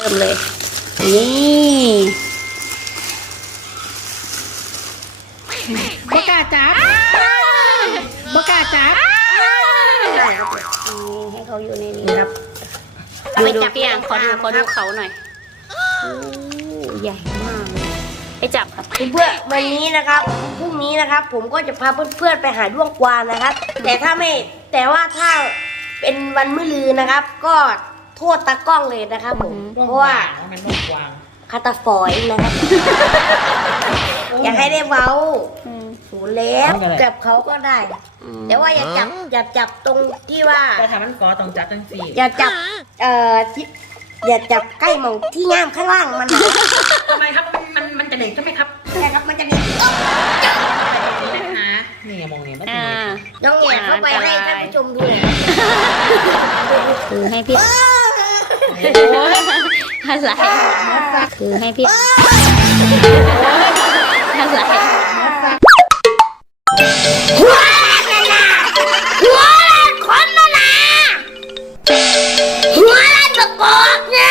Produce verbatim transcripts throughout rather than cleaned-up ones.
ริ่มเลยนี่บกาจับบกาจับได้ครับให้เขาอยู่ในนี้ครับดูดูพี่อ่างขอดูขอดูเขาหน่อยใหญ่มากเลยไปจับครับเพื่อนวันนี้นะครับพรุ่งนี้นะครับ ผมก็จะพาเพื่อนๆไปหาด้วงกวางนะครับแต่ถ้าไม่แต่ว่าถ้าเป็นวันมื้อลือนะครับ ก็โทษตากล้องเลยนะครับผมเพราะว่าคาตาฟอยนะครับอยากให้ได้เว้าสูนแล้วจับเขาก็ได้แต่ว่าอย่าจับอย่าจับตรงที่ว่าแต่ถ้ามันกอต้องจับจังสี่อย่าจับเอ่อที่อย่าจับใกล้มองที่ง่ามข้างล่างมันทำไมครับมันมันจะเด็กใช่ไหมครับใช่ครับมันจะเด็กนะคะนี่มองเนี่ยมันจะเด็กน้องแง่เข้าไปให้ท่านผู้ชมดูเลยคือให้พี่อะไรคือให้พี่อะไรหัวละนะหัวละคนละนะหัวละตะกอกเนี่ย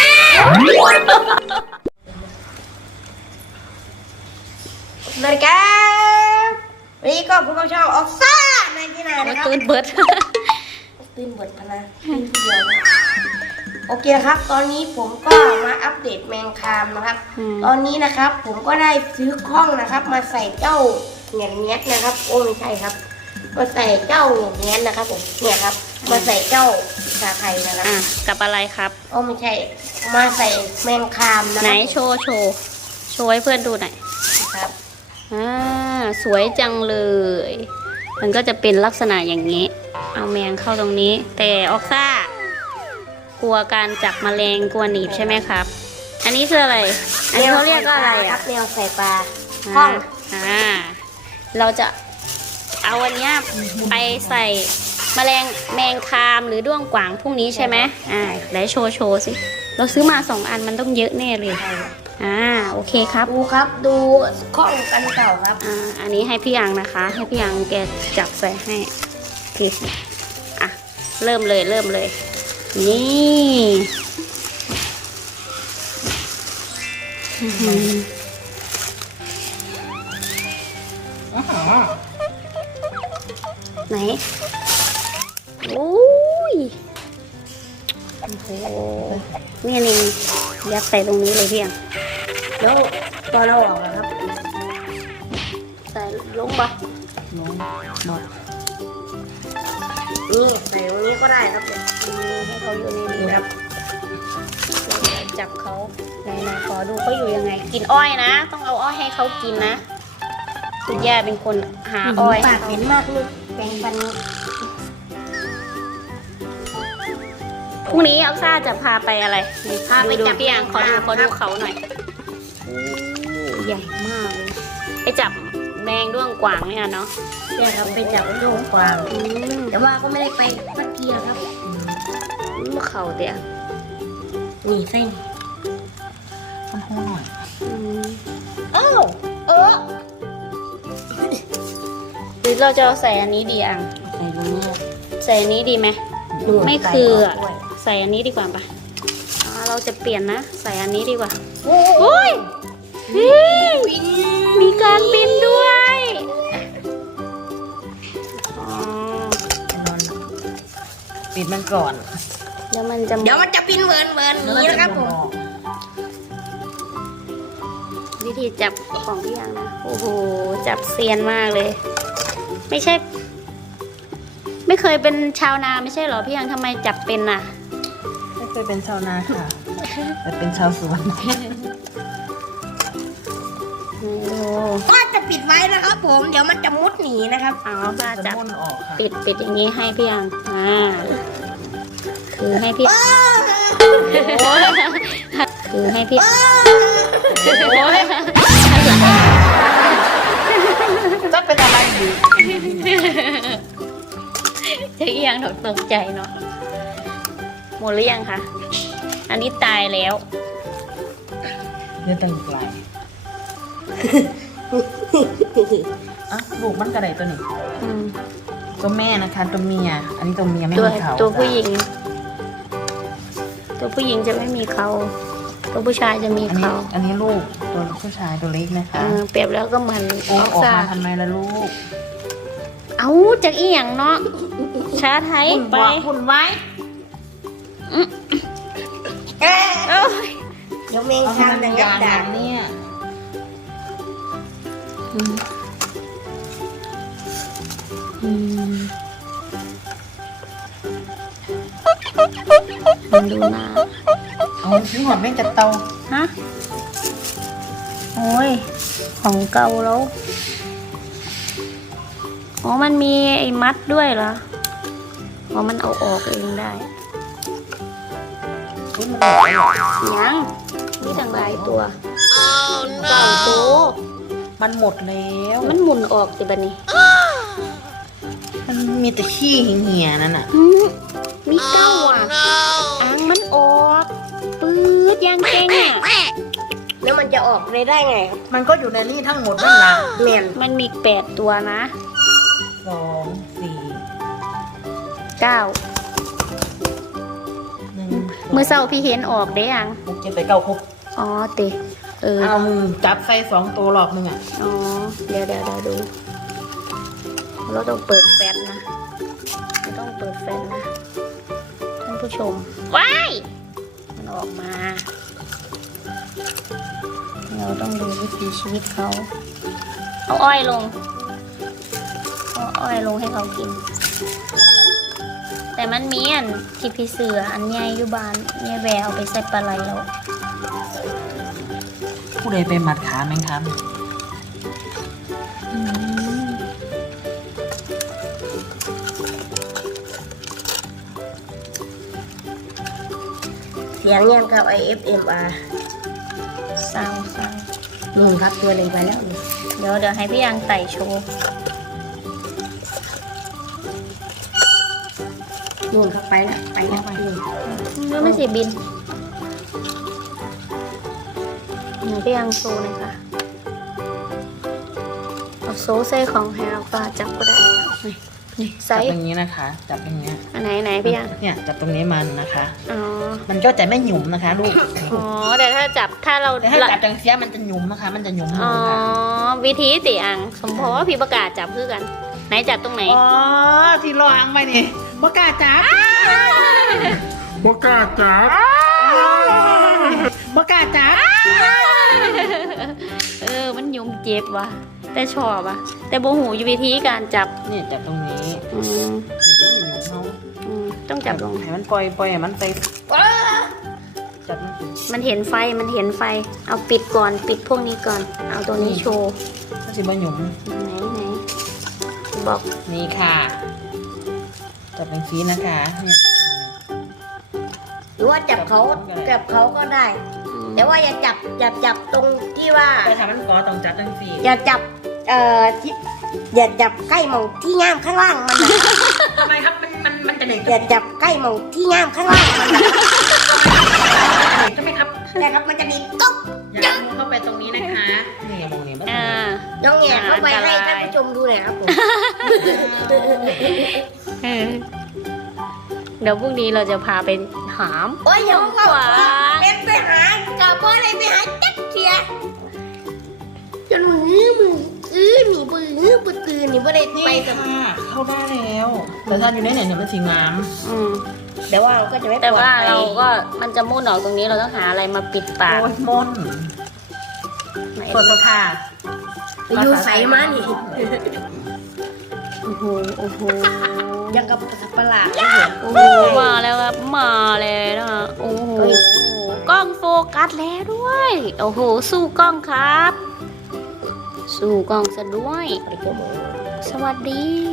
สวัสดีครับวันนี้ก็คุณผู้ชมออกซ่าในที่ไหนนะครับตื่นเบิดตื่นเบิดพนะตื่นเดียวโอเคครับตอนนี้ผมก็มาอัปเดตแมงคามนะครับตอนนี้นะครับผมก็ได้ซื้อข้องนะครับมาใส่เจ้าเหงียนเงี้ยนะครับโอ้ไม่ใช่ครับมาใส่เจ้าเหงียนเงี้ยนะครับผมเนี่ยครับมาใส่เจ้าชาไทยนะครับกับอะไรครับโอ้ไม่ใช่มาใส่แมงคามนะไหนโชว์โชว์โชว์ให้เพื่อนดูหน่อยครับอ่าสวยจังเลยมันก็จะเป็นลักษณะอย่างนี้เอาแมงเข้าตรงนี้แต่ออกซ่ากลัวการจับแมลงกลัวหนีบใช่ไหมครับอันนี้คืออะไรอันนี้เขาเรียกว่าอะไรครับแนวใส่ปลาห้องอ่าเราจะเอาวันนี้ไปใส่แมลงแมงคามหรือด้วงกวางพรุ่งนี้ใช่ไหมอ่าไหนโชว์โชว์สิเราซื้อมาสองอันมันต้องเยอะแน่เลยอ่าโอเคครับดูครับดูข้องกันเก่าครับอ่าอันนี้ให้พี่อังนะคะให้พี่อังแกจับใส่ให้โอเคอ่ะเริ่มเลยเริ่มเลยนี่ไหนโอ้ยโอ้โหนี่นี่ยัดใส่ตรงนี้เลยพี่อังแล้วตอนเราออกนะครับใส่ลงปะลงหมดนี่ใส่ตรงนี้ก็ได้ครับให้เขาอยู่ในนี้ครับจับเขาไหนไหนขอดูเขาอยู่ยังไงกินอ้อยนะต้องเอาอ้อยให้เขากินนะคุณย่าเป็นคนหาอ้อยปากเหม็นมากลูกแปรงฟันพรุ่งนี้อัลซ่าจะพาไปอะไรพาไปจับพี่อังขอดูขอดูเขาหน่อยใหญ่มากเลยไปจับแมงด้วงกวางเนี่ยเนาะใช่ครับไปจับด้วงกวางแต่ว่าก็ไม่ได้ไปเมื่อกี้ครับเขาเดี๋ยวนี่เส้นมันโหหน่อยอ้าวเออหรือเราจะใส่อันนี้ดีอังใส่ตรงนี้ใส่อันนี้ดีไหมไม่คือใส่อันนี้ดีกว่าปะเราจะเปลี่ยนนะใส่อันนี้ดีกว่าโอ้ยมีการบินด้วยปิดมันก่อนเดี๋ยวมันจะเดี๋ยวมันจะบินเวิร์นเวิร์นนี้นะครับผมวิธีจับของพี่ยังนะโอ้โหจับเซียนมากเลยไม่ใช่ไม่เคยเป็นชาวนาไม่ใช่หรอพี่ยังทำไมจับเป็นน่ะไม่เคยเป็นชาวนาค่ะแต่เป็นชาวสวนก็จะปิดไว้นะครับผมเดี๋ยวมันจะมุดหนีนะครับอ๋อป้าจับปิดปิดอย่างนี้ให้พี่ยังอ่าคือให้พี่คือให้พี่จะเป็นอะไรอยู่จะเอียงตกใจเนาะหมดหรือยังคะอันนี้ตายแล้วเนื้อตังกลายอ่ะลูกมันกระไดตัวนี้ตัวแม่นะคะตัวเมียอันนี้ตัวเมียไม่มีเขาตัวผู้หญิงตัวผู้หญิงจะไม่มีเขาตัวผู้ชายจะมีอันนี้เขาอันนี้ลูกตัวผู้ชายตัวเล็กนะเอคะอเปรียบแล้วก็เหมือนโอ้ออกออกซ่ามาทำไมล่ะลูกเอาจากอีหยังเนาะชาไทยคุณไปบอกคุณไว้อืมเอ๊ะเอ้ยเดี๋ยวเมงเอาคามทำจะเป็นงับยางดาบเนี่ยอืมอืมมันดูหน้าเอาชิ้นหอดแม่งจะเตาฮะ โอ้ย ของเก่าแล้ว อ๋อ มันมีไอ้มัดด้วยเหรอ อ๋อ มันเอาออกเองได้อุ๊ยมันออกแล้วเหรอยังมีตั้งหลายตัวสองตัวมันหมดแล้วมันหมุนออกสิบันนี้มันมีแต่ขี้เหี่ยๆนั่นน่ะหืมมีเก้าอ่ะอ่างมันออกปื๊ดยังเก่งอ่ะแล้วมันจะออกเลยได้ไงครับมันก็อยู่ในนี่ทั้งหมดนั่นแหละแมนมันมีแปดตัวนะสองสี่เก้าหนึ่งมือเศร้าพี่เห็นออกได้ยังหกเจ็ดแปดเก้าครบอ๋อเตะเออเอาจับใส่สองตัวรอบนึงอ่ะอ๋อ เดี๋ยวเดี๋ยวเดี๋ยวดู เราต้องเปิดแฟลชนะเราต้องเปิดแฟลชนะ ท่านผู้ชม ว้าย มันออกมา เราต้องดูวิถีชีวิตเขา เอาอ้อยลง เอาอ้อยลงให้เขากิน แต่มันมีอันที่พี่เสืออันใหญ่อยู่บ้านเนี่ยแววเอาไปใส่ปลาไหลแล้วผู้ใดไปมัดขาแมงครับอืมเสียงเงียบครับ ไอ เอฟ เอ็ม อาร์เศร้าเศร้านู่นครับตัวหนึ่งไปแล้วนี่เดี๋ยวเดี๋ยวให้พี่ยังไต่โชว์นู่นครับไปแล้วไปแล้วนู่นไม่ไม่สิบินหนูพี่ยังโชว์หน่อยค่ะเอาโซ่ใส่ของให้เราก็จับก็ได้นี่นี่ไซจับส์อย่างนี้นะคะ จับอย่างเงี้ยอันไหนไหนพี่ยังเนี่ยจับตรงนี้มันนะคะอ๋อมันก็จะไม่หยุ่มนะคะ ลูกอ๋อแต่ถ้าจับถ้าเราแต่ถ้าจับจังเสียมันจะหยุ่มนะคะ มันจะหยุ่มมือ๋ออค่ะวิธีติอังสมพอว่าพี่ประกาศจับคือกัน ไหนจับตรงไหนอ๋อที่รออังไปนี่บ่กล้าจับบ่กล้าจับบ่กล้าจับเออ มันยุ่มเจ็บว่ะ แต่ชอบอ่ะ แต่โบหูอยู่วิธีการจับเนี่ยจับตรงนี้อืมเนี่ยต้องหยุ่มเขาอืมต้องจับลงให้มันปล่อยปล่อยให้มันไปจับมันมันเห็นไฟ มันเห็นไฟ เอาปิดก่อน ปิดพวกนี้ก่อน เอาตัวนี้โชว์ถ้าสิบ่หยุ่มไหนไหนบอกนี่ค่ะ จับเป็นฟีนะคะ เนี่ยหรือว่าจับเขาจับเขาก็ได้อืมแต่ว่าอย่าจับอย่าจับตรงที่ว่าไปทำมันก่อต้องจับจังฟีอย่าจับเอ่อที่อย่าจับใกล้หมองที่ง่ามข้างล่างมันนะทำไมครับ มันมันมันจะเหน็กอย่าจับใกล้หมองที่ง่ามข้างล่างมันนะใช่ไหมครับแต่ครับมันจะมีก๊อกอย่ามุเข้าไปตรงนี้นะคะ นี่มองนี่มันอ่าน้องแง่เข้าไปอันตให้รายท่านผู้ชมดูหน่อยครับผมเออเดี๋ยวพรุ่งนี้เราจะพาไปหามโอ้ยอย่าเพิ่งเอาหวานเป็นไปหากับพ่อเลยไปหาจักเสียจนมือมืออื้อหนีปื้อปื้อตื่นหนีบ่ได้นี่ไปกับค่ะ เข้าได้แล้ว แต่ถ้าอยู่ในเนี่ยเนี่ยมันสีงามอืมแต่ว่าเราก็จะไม่แต่ปลอดว่าภัยเราก็มันจะมุ่นออกตรงนี้เราต้องหาอะไรมาปิดปากโอ้ยมนไหนเปิดตัวค่ะไปอยู่ใส่มานี่โอ้โหโอ้โหยังกับสัตว์ประหลาดโอ้โหมาแล้วครับมาแล้วนะคะโอ้โหกล้องโฟกัสแล้วด้วย โอ้โหสู้กล้องครับ สู้กล้องซะด้วย สวัสดี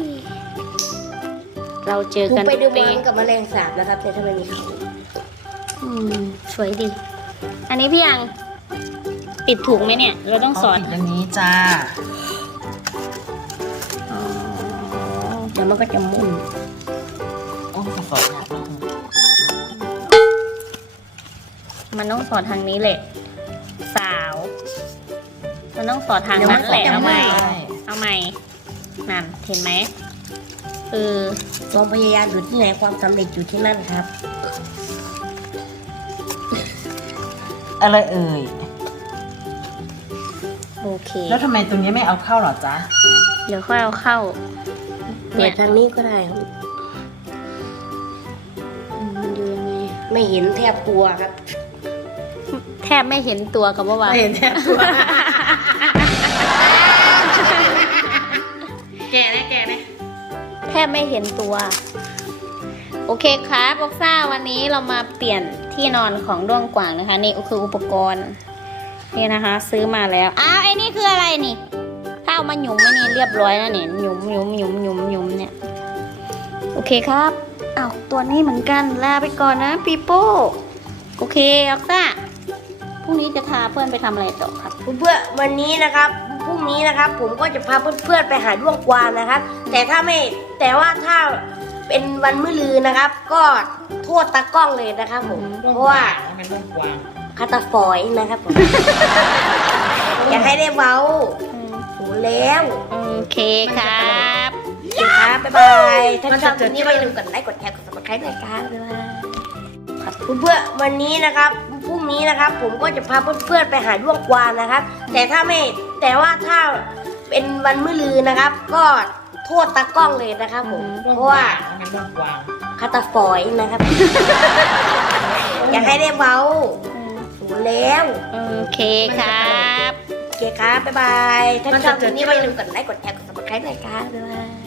เราเจอกูกันไปดูเป๊บอลกับแมลงสาบนะครับแต่ทำไมมีเขาอืมสวยดี อันนี้พี่ยังปิดถูกไหมเนี่ย เราต้องสอนเาปิดอย่างนี้จ้าอ๋อเดี๋ยวมันก็จะมุ่นโอ้ยสอนยากมากมันต้องสอนทางนี้แหละ สาว มันต้องสอนทางนั้นแหละเอาใหม่ เอาใหม่ นั่น เห็นไหมเออความพยายามอยู่ที่ไหนความสำเร็จอยู่ที่นั่นครับอะไรเอ่ยโอเคแล้วทำไมตรงนี้ไม่เอาเข้าหรอจ๊ะเดี๋ยวค่อยเอาเข้าเปิดทางนี้ก็ได้ครับอืมมันอยู่ยังไงไม่เห็นแทบตัวครับแทบไม่เห็นตัวกับว่าวะไม่เห็นแทบตัว แก่นะแก่นะแทบไม่เห็นตัว โอเคครับบ็อกซ่าวันนี้เรามาเปลี่ยนที่นอนของด้วงกว่างนะคะ นี่คืออุปกรณ์นี่นะคะ ซื้อมาแล้วอ้าวไอ้นี่คืออะไรนี่ ถ้าเอามาหยุมไม่นี่เรียบร้อยแล้วเนี่ยหยุมหยุมหยุมหยุมหยุมเนี่ย โอเคครับอ้าวตัวนี้เหมือนกันลาไปก่อนนะปีโป้โอเคบ็อกซ่าพรุ่งนี้จะพาเพื่อนไปทำอะไรต่อครับเพื่อนๆวันนี้นะครับพรุ่งนี้นะครับ ผมก็จะพาเพื่อนๆไปหาด้วงกวางนะครับ แต่ถ้าไม่แต่ว่าถ้าเป็นวันมื้อลือนะครับ ก็โทษตากล้องเลยนะครับผมเพราะว่ามันต้องกวางคาตาฟอยนะครับผม อยากให้ได้เว้าถูกแล้วโอเคครับโอเคครับบ๊ายบายถ้าชอบคลิปนี้ก็อย่าลืมกดไลค์กดแชร์กด ซับสไครบ์ด้วยครับบ๊ายบายครับเพื่อนๆวันนี้นะครับพรุ่งนี้นะครับ ผมก็จะพาเพื่อนๆไปหาด้วงกวางนะครับ แต่ถ้าไม่แต่ว่าถ้าเป็นวันมื้อลือนะครับ ก็โทษตากล้องเลยนะครับผมเพราะว่ามันต้องกวางคาตาฟอยนะครับ อยากให้ได้เว้าถูกแล้วโอเคครับโอเคครับบ๊ายบายถ้าชอบคลิปนี้ก็อย่าลืมกดไลค์กดแชร์กด ซับสไครบ์ด้วยครับบ๊ายบาย